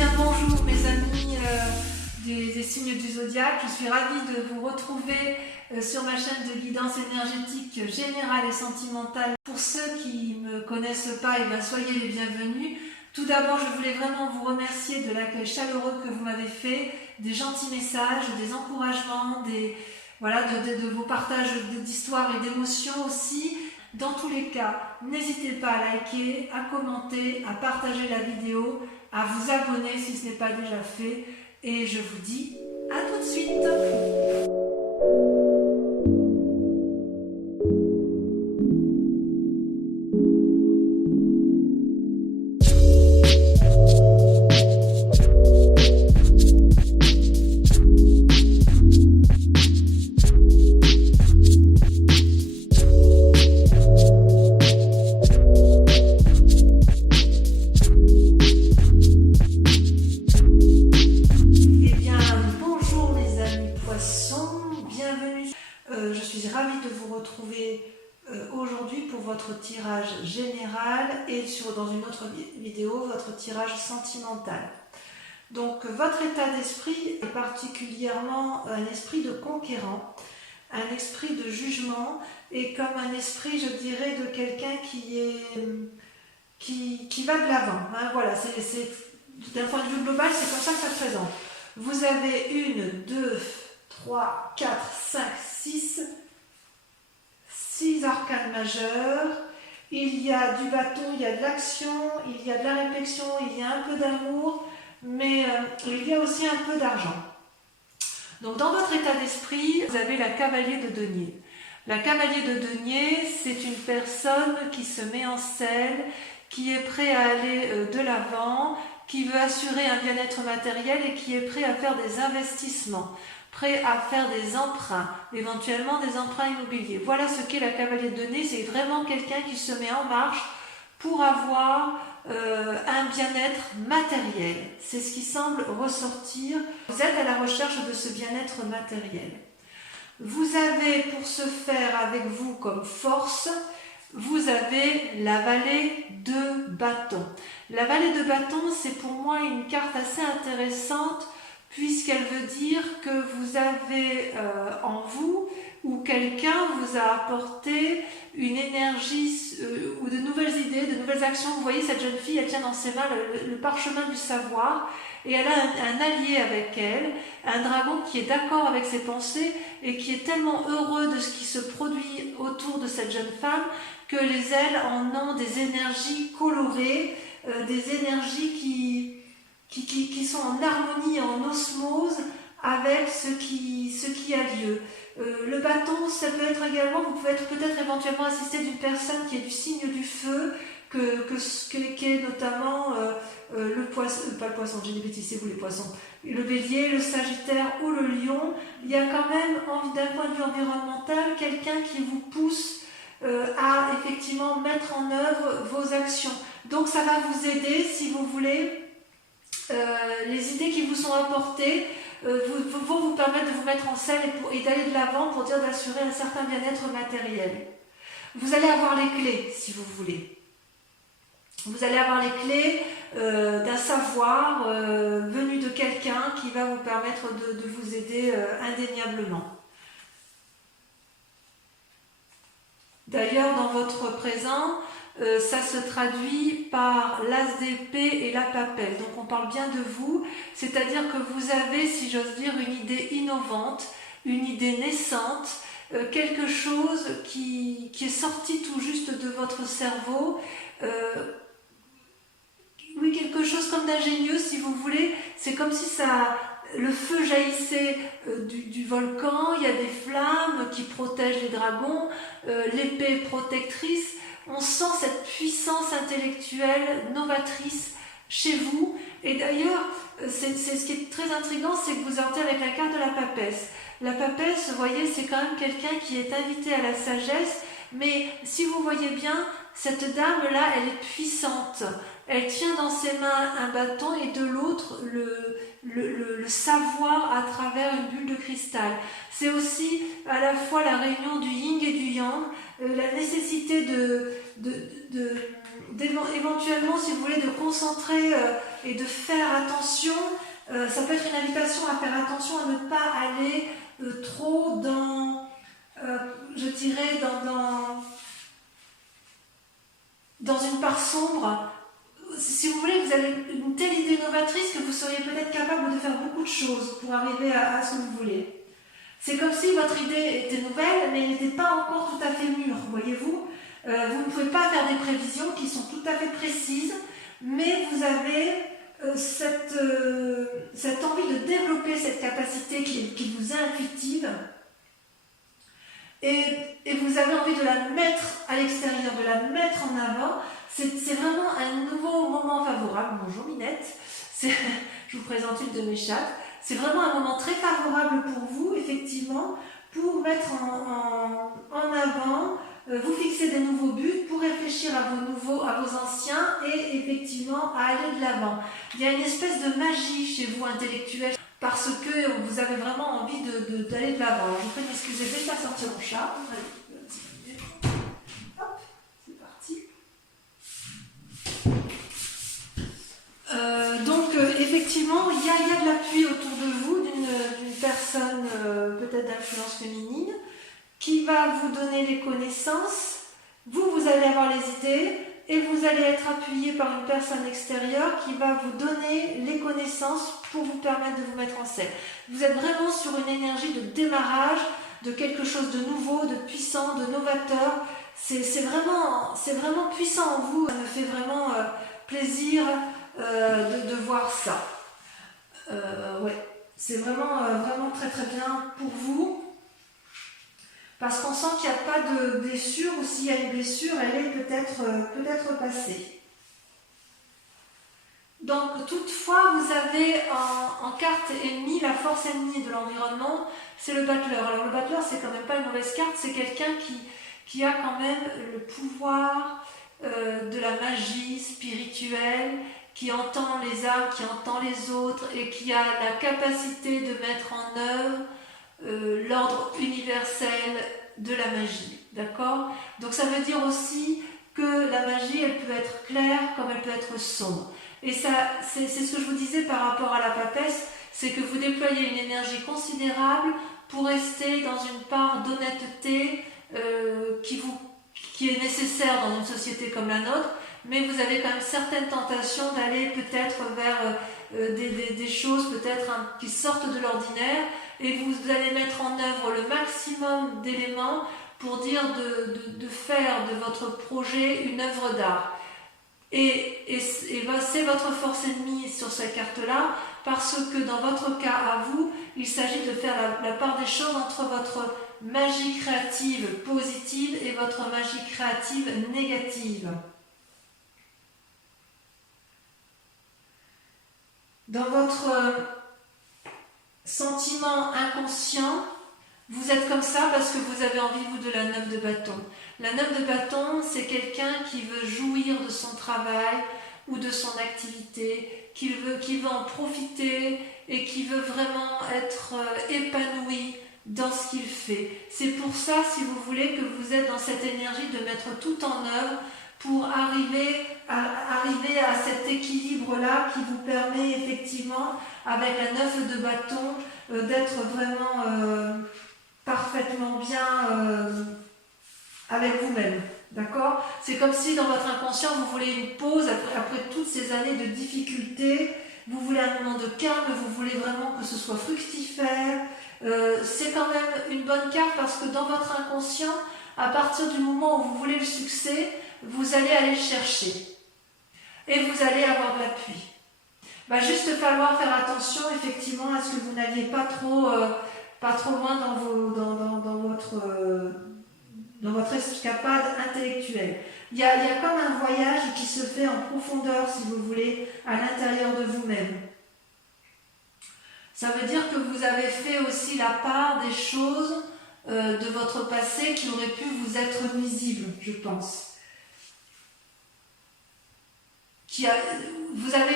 bien bonjour mes amis des signes du zodiaque, je suis ravie de vous retrouver sur ma chaîne de guidance énergétique générale et sentimentale. Pour ceux qui ne me connaissent pas, soyez les bienvenus. Tout d'abord, je voulais vraiment vous remercier de l'accueil chaleureux que vous m'avez fait, des gentils messages, des encouragements, de vos partages d'histoires et d'émotions aussi. Dans tous les cas, n'hésitez pas à liker, à commenter, à partager la vidéo, à vous abonner si ce n'est pas déjà fait. Et je vous dis à tout de suite. Je suis ravie de vous retrouver aujourd'hui pour votre tirage général et dans une autre vidéo, votre tirage sentimental. Donc votre état d'esprit est particulièrement un esprit de conquérant, un esprit de jugement et comme un esprit, je dirais, de quelqu'un qui va de l'avant. Hein, voilà, d'un point de vue global, c'est comme ça que ça se présente. Vous avez 1, 2, 3, 4, 5, 6 arcanes majeurs. Il y a du bâton, il y a de l'action, il y a de la réflexion, il y a un peu d'amour, mais il y a aussi un peu d'argent. Donc dans votre état d'esprit, vous avez la cavalier de denier. La cavalier de denier, c'est une personne qui se met en selle, qui est prêt à aller de l'avant, qui veut assurer un bien-être matériel et qui est prêt à faire des investissements, prêt à faire des emprunts, éventuellement des emprunts immobiliers. Voilà ce qu'est la cavalier de denier, c'est vraiment quelqu'un qui se met en marche pour avoir un bien-être matériel. C'est ce qui semble ressortir. Vous êtes à la recherche de ce bien-être matériel. Vous avez pour ce faire avec vous comme force, vous avez la vallée de bâton. La vallée de bâton, c'est pour moi une carte assez intéressante puisqu'elle veut dire que vous avez en vous ou quelqu'un vous a apporté une énergie ou de nouvelles idées, de nouvelles actions. Vous voyez, cette jeune fille, elle tient dans ses mains le parchemin du savoir et elle a un allié avec elle, un dragon qui est d'accord avec ses pensées et qui est tellement heureux de ce qui se produit autour de cette jeune femme que les ailes en ont des énergies colorées, des énergies qui sont en harmonie, en osmose avec ce qui a lieu. Le bâton, ça peut être également, vous pouvez être peut-être éventuellement assisté d'une personne qui est du signe du feu, qui est notamment le poisson, pas le poisson, j'ai des bêtises, c'est vous les poissons, le bélier, le sagittaire ou le lion. Il y a quand même, d'un point de vue environnemental, quelqu'un qui vous pousse à effectivement mettre en œuvre vos actions. Donc ça va vous aider, si vous voulez, les idées qui vous sont apportées vont vous permettre de vous mettre en selle et d'aller de l'avant pour dire d'assurer un certain bien-être matériel. Vous allez avoir les clés, si vous voulez. Vous allez avoir les clés d'un savoir venu de quelqu'un qui va vous permettre de vous aider indéniablement. D'ailleurs, dans votre présent, ça se traduit par l'as d'épée et la papelle. Donc on parle bien de vous, c'est-à-dire que vous avez, si j'ose dire, une idée innovante, une idée naissante, quelque chose qui est sorti tout juste de votre cerveau. Oui, quelque chose comme d'ingénieux, si vous voulez. C'est comme si le feu jaillissait du volcan, il y a des flammes qui protègent les dragons, l'épée protectrice. On sent cette puissance intellectuelle novatrice chez vous. Et d'ailleurs, c'est ce qui est très intriguant, c'est que vous entrez avec la carte de la papesse. La papesse, vous voyez, c'est quand même quelqu'un qui est invité à la sagesse, mais si vous voyez bien, cette dame-là, elle est puissante. Elle tient dans ses mains un bâton et de l'autre le savoir à travers une bulle de cristal. C'est aussi à la fois la réunion du yin et du yang, la nécessité éventuellement, si vous voulez, de concentrer et de faire attention. Ça peut être une invitation à faire attention à ne pas aller trop dans, je dirais, dans une part sombre. Si vous voulez, vous avez une telle idée novatrice que vous seriez peut-être capable de faire beaucoup de choses pour arriver à ce que vous voulez. C'est comme si votre idée était nouvelle, mais elle n'était pas encore tout à fait mûre, voyez-vous. Vous ne pouvez pas faire des prévisions qui sont tout à fait précises, mais vous avez cette envie de développer cette capacité qui vous est intuitive, et vous avez envie de la mettre à l'extérieur, de la mettre en avant. C'est vraiment un nouveau moment favorable. Bonjour Minette, je vous présente une de mes chattes. C'est vraiment un moment très favorable pour vous, effectivement, pour mettre en avant, vous fixer des nouveaux buts, pour réfléchir à vos anciens et effectivement à aller de l'avant. Il y a une espèce de magie chez vous intellectuelle parce que vous avez vraiment envie d'aller de l'avant. Je vous prie de m'excuser, je vais faire sortir mon chat. Hop, c'est parti. Donc effectivement, il y a de l'appui autour de vous d'une personne peut-être d'influence féminine qui va vous donner les connaissances. Vous allez avoir les idées et vous allez être appuyé par une personne extérieure qui va vous donner les connaissances pour vous permettre de vous mettre en scène. Vous êtes vraiment sur une énergie de démarrage, de quelque chose de nouveau, de puissant, de novateur. C'est vraiment puissant en vous. Ça me fait vraiment plaisir de voir ça. Ouais, c'est vraiment très très bien pour vous. Parce qu'on sent qu'il n'y a pas de blessure, ou s'il y a une blessure, elle est peut-être passée. Donc toutefois, vous avez en carte ennemie, la force ennemie de l'environnement, c'est le battleur. Alors le battleur, c'est quand même pas une mauvaise carte, c'est quelqu'un qui a quand même le pouvoir de la magie spirituelle, qui entend les âmes, qui entend les autres et qui a la capacité de mettre en œuvre l'ordre universel de la magie, d'accord? Donc ça veut dire aussi que la magie, elle peut être claire comme elle peut être sombre. Et ça, c'est ce que je vous disais par rapport à la papesse, c'est que vous déployez une énergie considérable pour rester dans une part d'honnêteté qui est nécessaire dans une société comme la nôtre, mais vous avez quand même certaines tentations d'aller peut-être vers des choses peut-être qui sortent de l'ordinaire, et vous allez mettre en œuvre le maximum d'éléments pour dire de faire de votre projet une œuvre d'art. Et c'est votre force ennemie sur cette carte-là, parce que dans votre cas à vous, il s'agit de faire la part des choses entre votre magie créative positive et votre magie créative négative. Dans votre sentiment inconscient, vous êtes comme ça parce que vous avez envie, vous, de la 9 de bâton. La 9 de bâton, c'est quelqu'un qui veut jouir de son travail ou de son activité, qui veut en profiter et qui veut vraiment être épanoui dans ce qu'il fait. C'est pour ça, si vous voulez, que vous êtes dans cette énergie de mettre tout en œuvre pour arriver à cet équilibre-là qui vous permet effectivement, avec la 9 de bâton, d'être vraiment parfaitement bien avec vous-même. D'accord? C'est comme si dans votre inconscient, vous voulez une pause après toutes ces années de difficultés. Vous voulez un moment de calme, vous voulez vraiment que ce soit fructifère. C'est quand même une bonne carte parce que dans votre inconscient, à partir du moment où vous voulez le succès, vous allez aller le chercher. Et vous allez avoir de l'appui. Il va juste falloir faire attention effectivement à ce que vous n'alliez pas trop loin dans votre escapade intellectuelle. Il y a comme un voyage qui se fait en profondeur, si vous voulez, à l'intérieur de vous-même. Ça veut dire que vous avez fait aussi la part des choses de votre passé qui auraient pu vous être nuisibles, je pense. Vous avez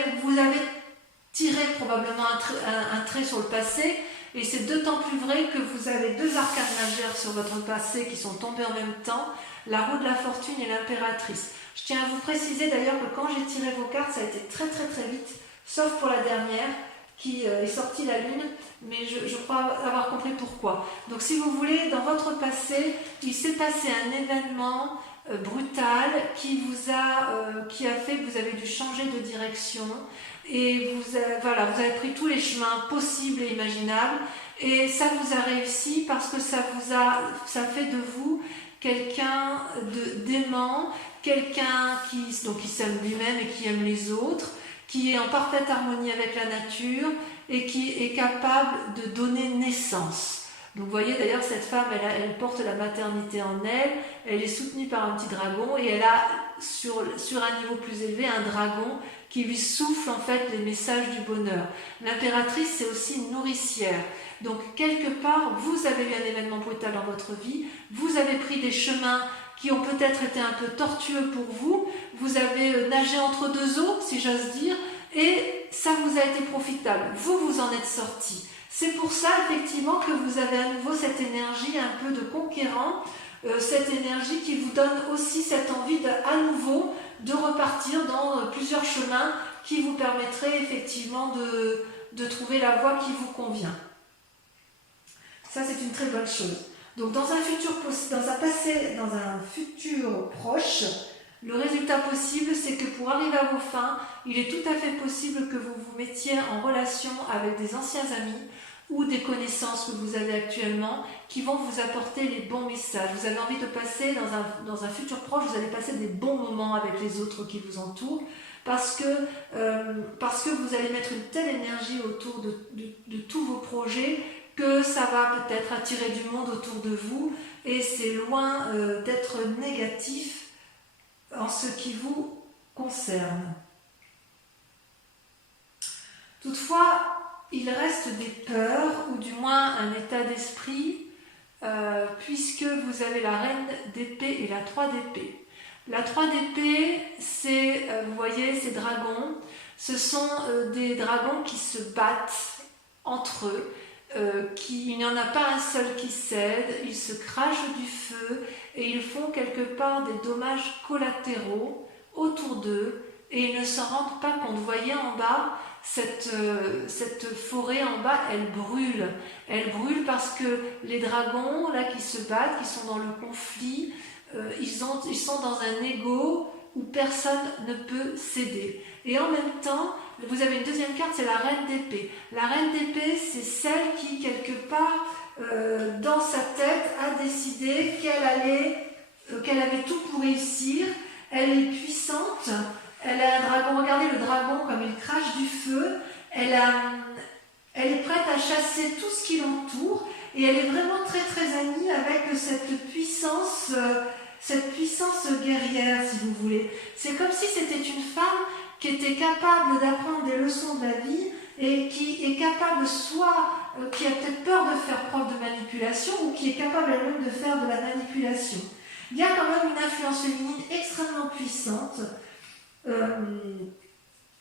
tiré probablement un trait sur le passé, et c'est d'autant plus vrai que vous avez deux arcanes majeures sur votre passé qui sont tombés en même temps, la roue de la fortune et l'impératrice. Je tiens à vous préciser d'ailleurs que quand j'ai tiré vos cartes, ça a été très très très vite, sauf pour la dernière qui est sortie la lune, mais je crois avoir compris pourquoi. Donc si vous voulez, dans votre passé, il s'est passé un événement brutal qui a fait que vous avez dû changer de direction et voilà, vous avez pris tous les chemins possibles et imaginables et ça vous a réussi parce que ça fait de vous quelqu'un d'aimant, quelqu'un qui s'aime lui-même et qui aime les autres, qui est en parfaite harmonie avec la nature et qui est capable de donner naissance. Donc vous voyez d'ailleurs cette femme, elle porte la maternité en elle est soutenue par un petit dragon et elle a sur un niveau plus élevé un dragon qui lui souffle en fait les messages du bonheur. L'impératrice c'est aussi une nourricière. Donc quelque part vous avez eu un événement brutal dans votre vie, vous avez pris des chemins qui ont peut-être été un peu tortueux pour vous, vous avez nagé entre deux eaux si j'ose dire et ça vous a été profitable, vous en êtes sorti. C'est pour ça effectivement que vous avez à nouveau cette énergie un peu de conquérant, cette énergie qui vous donne aussi cette envie à nouveau de repartir dans plusieurs chemins qui vous permettraient effectivement de trouver la voie qui vous convient. Ça c'est une très bonne chose. Donc dans un futur proche, le résultat possible, c'est que pour arriver à vos fins, il est tout à fait possible que vous vous mettiez en relation avec des anciens amis ou des connaissances que vous avez actuellement qui vont vous apporter les bons messages. Vous avez envie de passer dans un futur proche, vous allez passer des bons moments avec les autres qui vous entourent parce que vous allez mettre une telle énergie autour de tous vos projets que ça va peut-être attirer du monde autour de vous et c'est loin d'être négatif en ce qui vous concerne. Toutefois, il reste des peurs, ou du moins un état d'esprit, puisque vous avez la reine d'épée et la 3 d'épée. La 3 d'épée, c'est, vous voyez, ces dragons, ce sont des dragons qui se battent entre eux, il n'y en a pas un seul qui cède, ils se crachent du feu et ils font quelque part des dommages collatéraux autour d'eux et ils ne s'en rendent pas compte. Vous voyez en bas, cette forêt en bas, elle brûle. Elle brûle parce que les dragons là qui se battent, qui sont dans le conflit, ils sont dans un ego où personne ne peut céder. Et en même temps, vous avez une deuxième carte, c'est la reine d'épée. La reine d'épée, c'est celle qui, quelque part, dans sa tête, a décidé qu'elle avait tout pour réussir. Elle est puissante, elle a un dragon. Regardez le dragon comme il crache du feu. Elle est prête à chasser tout ce qui l'entoure. Et elle est vraiment très très amie avec cette puissance guerrière, si vous voulez. C'est comme si c'était une femme qui était capable d'apprendre des leçons de la vie et qui est capable qui a peut-être peur de faire preuve de manipulation ou qui est capable elle-même de faire de la manipulation. Il y a quand même une influence féminine extrêmement puissante. Il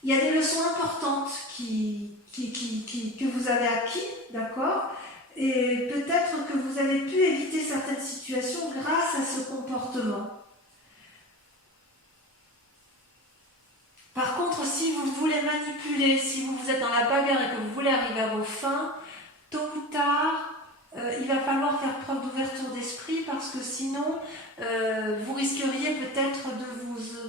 y a des leçons importantes que vous avez acquis, d'accord ? Et peut-être que vous avez pu éviter certaines situations grâce à ce comportement. Par contre, si vous voulez manipuler, si vous êtes dans la bagarre et que vous voulez arriver à vos fins, tôt ou tard, il va falloir faire preuve d'ouverture d'esprit parce que sinon, vous risqueriez peut-être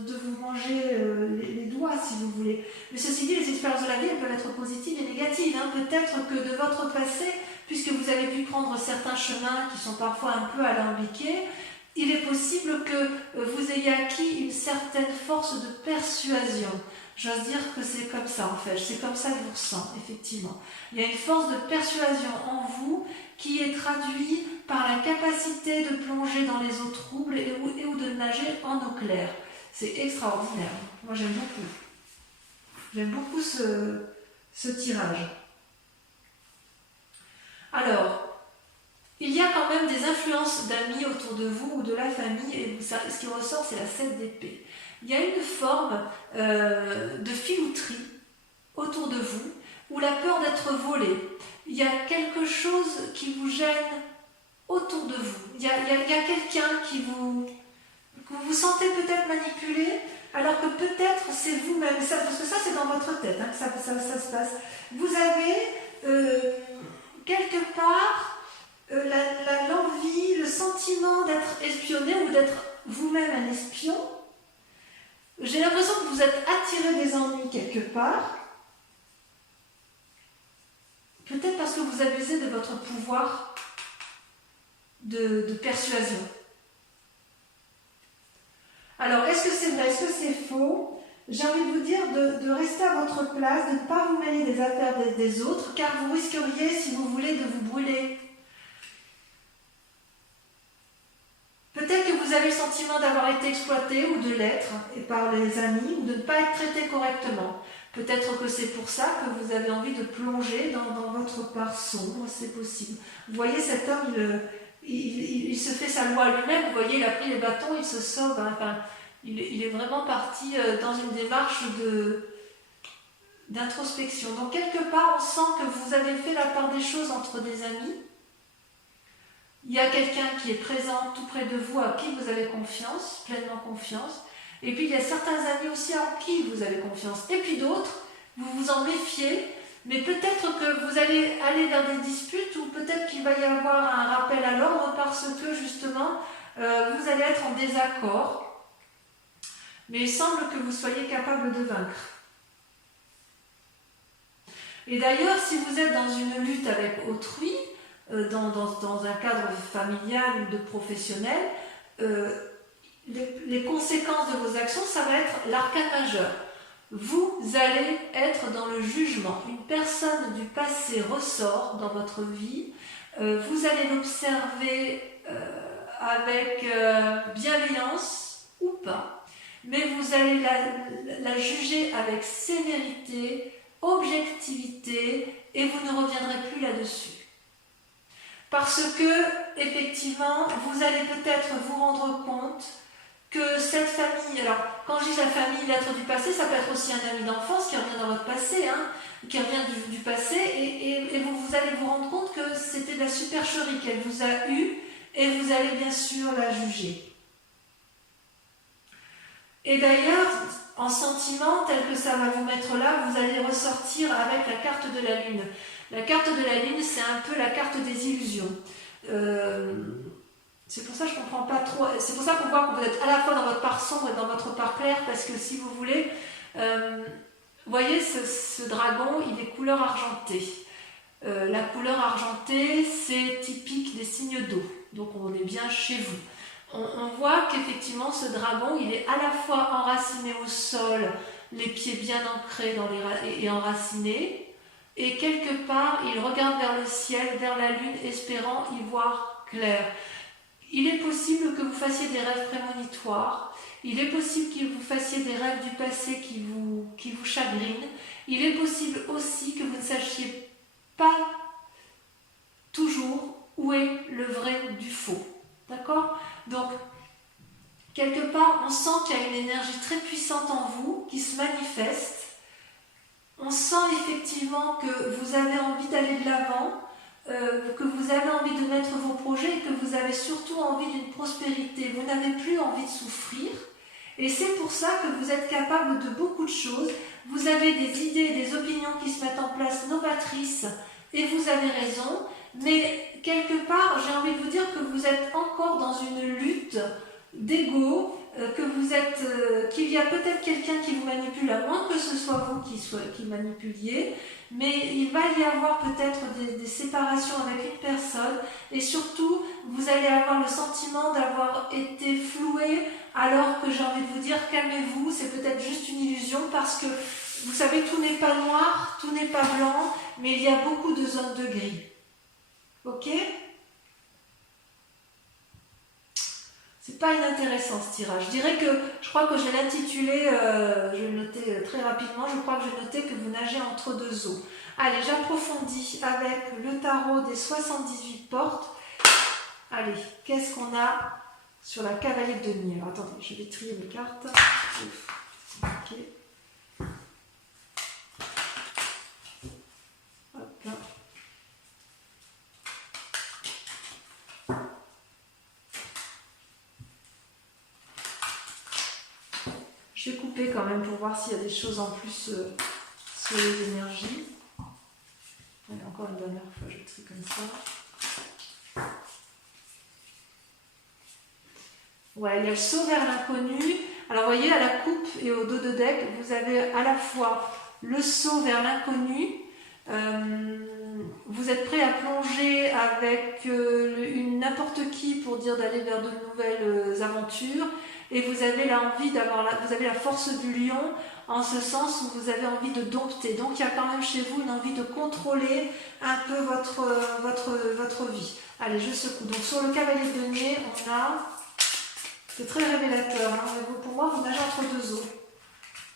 de vous manger les doigts, si vous voulez. Mais ceci dit, les expériences de la vie, elles peuvent être positives et négatives. Peut-être que de votre passé, puisque vous avez pu prendre certains chemins qui sont parfois un peu alambiqués, il est possible que vous ayez acquis une certaine force de persuasion. J'ose dire que c'est comme ça en fait, c'est comme ça que je vous ressens, effectivement. Il y a une force de persuasion en vous qui est traduite par la capacité de plonger dans les eaux troubles et ou de nager en eau claire. C'est extraordinaire. Moi j'aime beaucoup. J'aime beaucoup ce tirage. Alors, il y a quand même des influences d'amis autour de vous ou de la famille, et ce qui ressort, c'est la 7 d'épée. Il y a une forme de filouterie autour de vous, ou la peur d'être volé. Il y a quelque chose qui vous gêne autour de vous. Il y a quelqu'un qui que vous vous sentez peut-être manipulé, alors que peut-être c'est vous-même, parce que ça c'est dans votre tête hein, que ça se passe. Vous avez quelque part l'envie, le sentiment d'être espionné ou d'être vous-même un espion. J'ai l'impression que vous êtes attiré des ennuis quelque part. Peut-être parce que vous abusez de votre pouvoir de persuasion. Alors, est-ce que c'est vrai, est-ce que c'est faux? J'ai envie de vous dire de rester à votre place, de ne pas vous mêler des affaires des autres, car vous risqueriez, si vous voulez, de vous brûler. Peut-être que vous avez le sentiment d'avoir été exploité ou de l'être par les amis, ou de ne pas être traité correctement. Peut-être que c'est pour ça que vous avez envie de plonger dans votre part sombre, c'est possible. Vous voyez, cet homme, il se fait sa loi lui-même, vous voyez, il a pris les bâtons, il se sauve, hein, enfin, il est vraiment parti dans une démarche d'introspection. Donc quelque part, on sent que vous avez fait la part des choses entre des amis. Il y a quelqu'un qui est présent tout près de vous, à qui vous avez confiance, pleinement confiance. Et puis il y a certains amis aussi en qui vous avez confiance. Et puis d'autres, vous vous en méfiez, mais peut-être que vous allez aller vers des disputes ou peut-être qu'il va y avoir un rappel à l'ordre parce que justement, vous allez être en désaccord. Mais il semble que vous soyez capable de vaincre. Et d'ailleurs, si vous êtes dans une lutte avec autrui, dans un cadre familial ou de professionnel, les conséquences de vos actions, ça va être l'arcane majeur. Vous allez être dans le jugement. Une personne du passé ressort dans votre vie. Vous allez l'observer avec bienveillance ou pas. Mais vous allez la juger avec sévérité, objectivité, et vous ne reviendrez plus là-dessus. Parce que, effectivement, vous allez peut-être vous rendre compte que cette famille, alors quand je dis la famille, l'être du passé, ça peut être aussi un ami d'enfance qui revient dans votre passé, hein, qui revient du passé, et vous allez vous rendre compte que c'était de la supercherie qu'elle vous a eue, et vous allez bien sûr la juger. Et d'ailleurs, en sentiment tel que ça va vous mettre là, vous allez ressortir avec la carte de la Lune. La carte de la Lune, c'est un peu la carte des illusions. C'est pour ça que je ne comprends pas trop. C'est pour ça qu'on voit que vous êtes à la fois dans votre part sombre et dans votre part claire, parce que si vous voulez, vous voyez ce dragon, il est couleur argentée. La couleur argentée, c'est typique des signes d'eau. Donc on est bien chez vous. On voit qu'effectivement ce dragon, il est à la fois enraciné au sol, les pieds bien ancrés et enracinés, et quelque part, il regarde vers le ciel, vers la lune, espérant y voir clair. Il est possible que vous fassiez des rêves prémonitoires, il est possible que vous fassiez des rêves du passé qui vous chagrinent, il est possible aussi que vous ne sachiez pas toujours où est le vrai du faux. D'accord ? Donc, quelque part, on sent qu'il y a une énergie très puissante en vous qui se manifeste. On sent effectivement que vous avez envie d'aller de l'avant, que vous avez envie de mettre vos projets et que vous avez surtout envie d'une prospérité. Vous n'avez plus envie de souffrir. Et c'est pour ça que vous êtes capable de beaucoup de choses. Vous avez des idées, des opinions qui se mettent en place novatrices et vous avez raison. Mais quelque part, j'ai envie de vous dire que vous êtes encore dans une lutte d'ego, qu'il y a peut-être quelqu'un qui vous manipule, à moins que ce soit vous qui manipuliez, mais il va y avoir peut-être des séparations avec une personne, et surtout, vous allez avoir le sentiment d'avoir été floué, alors que j'ai envie de vous dire, calmez-vous, c'est peut-être juste une illusion, parce que, vous savez, tout n'est pas noir, tout n'est pas blanc, mais il y a beaucoup de zones de gris. Ok ? C'est pas inintéressant ce tirage. Je crois que je vais l'intituler, je vais le noter très rapidement, je crois que je vais noter que vous nagez entre deux eaux. Allez, j'approfondis avec le tarot des 78 portes. Allez, qu'est-ce qu'on a sur la cavalier de denier? Alors attendez, je vais trier mes cartes. Ok. Hop là. Je vais couper quand même pour voir s'il y a des choses en plus sur les énergies. Allez, encore une dernière fois, je trie comme ça. Ouais, il y a le saut vers l'inconnu. Alors, vous voyez, à la coupe et au dos de deck, vous avez à la fois le saut vers l'inconnu. Vous êtes prêt à plonger avec n'importe qui pour dire d'aller vers de nouvelles aventures. Et vous avez l'envie vous avez la force du lion en ce sens où vous avez envie de dompter. Donc il y a quand même chez vous une envie de contrôler un peu votre vie. Allez, je secoue. Donc sur le cavalier de denier, on a... C'est très révélateur. Hein. Pour moi, vous nagez entre deux eaux.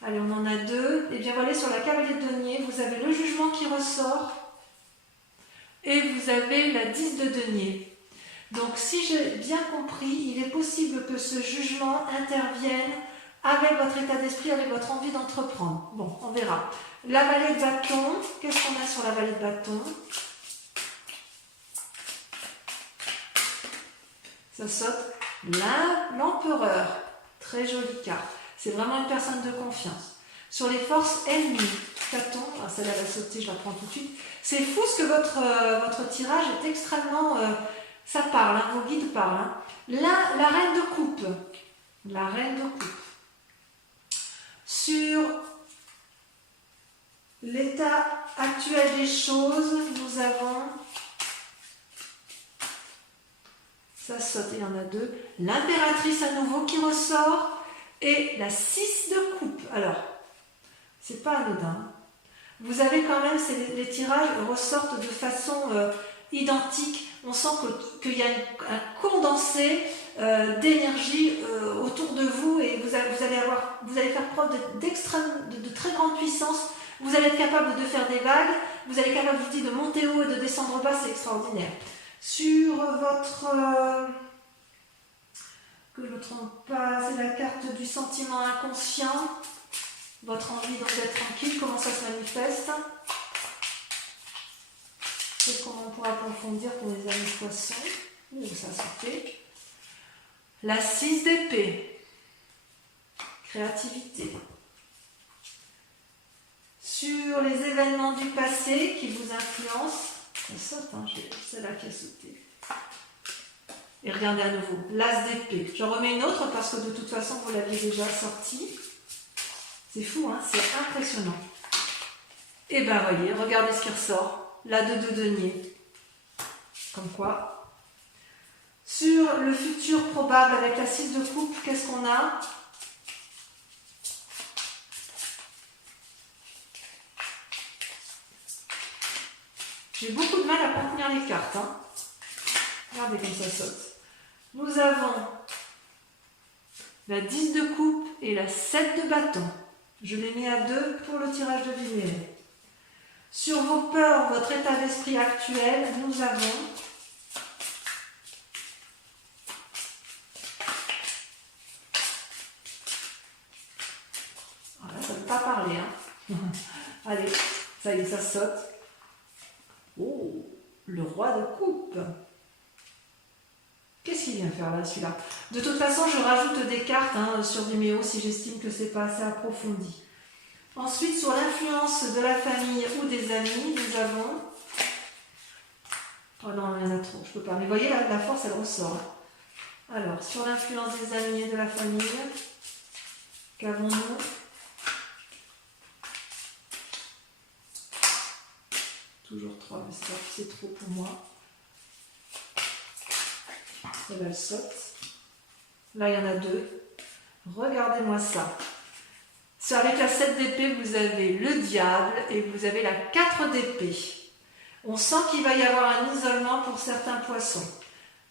Allez, on en a deux. Et bien voilà, sur la cavalier de denier, vous avez le jugement qui ressort. Et vous avez la 10 de denier. Donc, si j'ai bien compris, il est possible que ce jugement intervienne avec votre état d'esprit, avec votre envie d'entreprendre. Bon, on verra. La vallée de bâton, qu'est-ce qu'on a sur la vallée de bâton? Ça saute l'empereur. Très jolie carte. C'est vraiment une personne de confiance. Sur les forces ennemies, Caton, celle-là va sauter, je la prends tout de suite. C'est fou ce que votre tirage est extrêmement... ça parle, hein, vos guides parlent. Hein. La reine de coupe. La reine de coupe. Sur l'état actuel des choses, nous avons... Ça saute, il y en a deux. L'impératrice à nouveau qui ressort. Et la 6 de coupe. Alors, c'est pas anodin. Vous avez quand même, les tirages ressortent de façon identique. On sent qu'il y a un condensé d'énergie autour de vous et vous allez faire preuve de très grande puissance. Vous allez être capable de faire des vagues. Vous allez être capable de monter haut et de descendre bas. C'est extraordinaire. Sur votre... que je ne me trompe pas, c'est la carte du sentiment inconscient. Votre envie donc d'être tranquille, comment ça se manifeste? C'est comment on pourra approfondir pour les amis poissons. Où ça se fait? La 6 d'épée. Créativité. Sur les événements du passé qui vous influencent. Ça saute, hein, c'est là qui a sauté. Et regardez à nouveau, l'as d'épée. J'en remets une autre parce que de toute façon, vous l'aviez déjà sortie. C'est fou, hein, c'est impressionnant. Et ben voyez, regardez ce qui ressort. La 2 de denier. Comme quoi. Sur le futur probable avec la 6 de coupe, qu'est-ce qu'on a? J'ai beaucoup de mal à contenir les cartes. Hein. Regardez comme ça saute. Nous avons la 10 de coupe et la 7 de bâton. Je l'ai mis à 2 pour le tirage de lumière. Sur vos peurs, votre état d'esprit actuel, nous avons voilà, ça ne veut pas parler. Hein. Allez, ça y est, ça saute. Oh, le roi de coupe. Qu'est-ce qu'il vient faire là, celui-là? De toute façon, je rajoute des cartes hein, sur Vimeo si j'estime que c'est pas assez approfondi. Ensuite, sur l'influence de la famille ou des amis, nous avons... Oh non, il y en a trop, je peux pas. Mais vous voyez, la force, elle ressort. Hein. Alors, sur l'influence des amis et de la famille, qu'avons-nous? Toujours 3, mais c'est trop pour moi. Celle-là, elle saute. Là, il y en a 2. Regardez-moi ça. Avec la 7 d'épée, vous avez le diable et vous avez la 4 d'épée. On sent qu'il va y avoir un isolement pour certains poissons.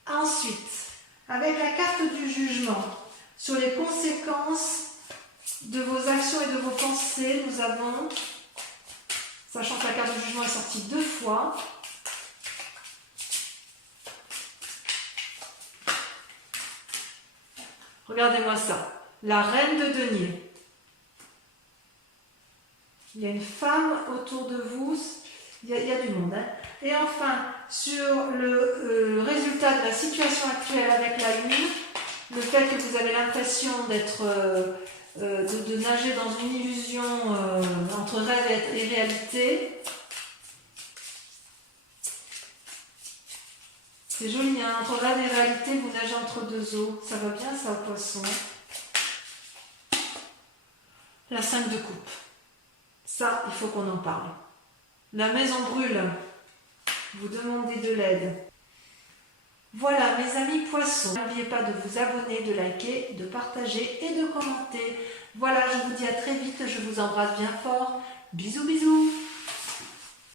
Ensuite, avec la carte du jugement, sur les conséquences de vos actions et de vos pensées, nous avons, sachant que la carte du jugement est sortie 2 fois, regardez-moi ça, la reine de denier. Il y a une femme autour de vous, il y a du monde. Hein. Et enfin, sur le résultat de la situation actuelle avec la lune, le fait que vous avez l'impression d'être de nager dans une illusion entre rêve et réalité. C'est joli, hein, entre rêve et réalité, vous nagez entre deux eaux. Ça va bien ça au poisson. La 5 de coupe. Ça, il faut qu'on en parle. La maison brûle. Vous demandez de l'aide. Voilà mes amis poissons. N'oubliez pas de vous abonner, de liker, de partager et de commenter. Voilà, je vous dis à très vite. Je vous embrasse bien fort. Bisous, bisous.